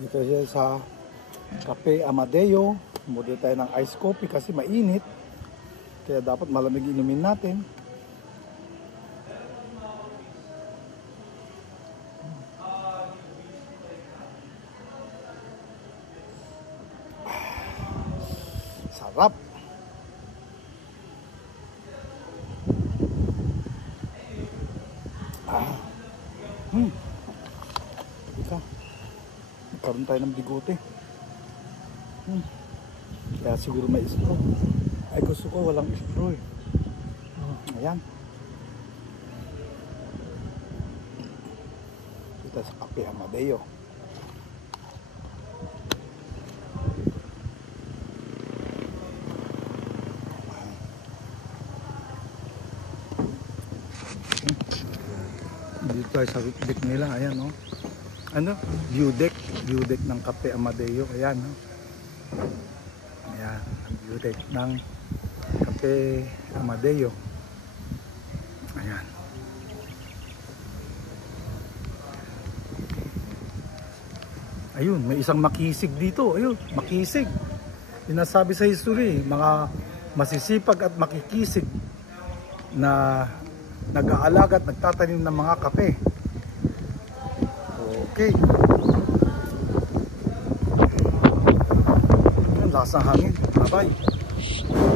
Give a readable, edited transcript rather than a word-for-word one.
Dito siya sa Cafe Amadeo. Muna tayo ng ice coffee kasi mainit. Kaya dapat malamig inumin natin. Sarap. Ika. Nagkaroon tayo ng bigote. Kaya siguro may straw. Ay gusto ko walang straw eh. Ayan. Dito sa Cafe Amadeo. Dito tayo sa deck nila. Ayan no. Ano? View deck ng Cafe Amadeo. Ayan no. Ayan, ang view deck ng Cafe Amadeo. Ayan. Ayun, may isang makisig dito. Ayun, makisig. Sinasabi sa history, mga masisipag at makikisig na nag-aalaga at nagtatanim ng mga kape. Okay. Lasang hangin. Bye-bye.